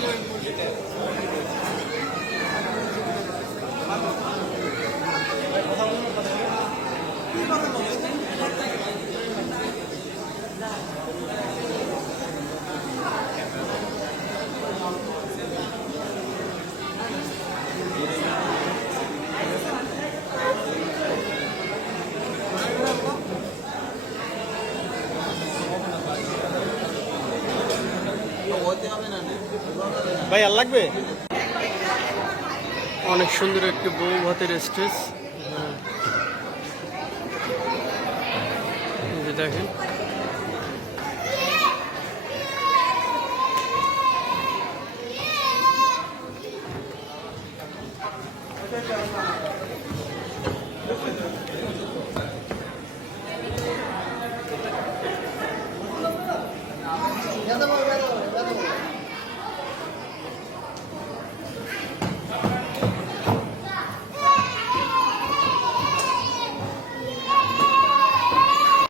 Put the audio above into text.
salió en ভাই আর লাগবে অনেক সুন্দর একটি বউ ভাতের স্টেজ দেখেন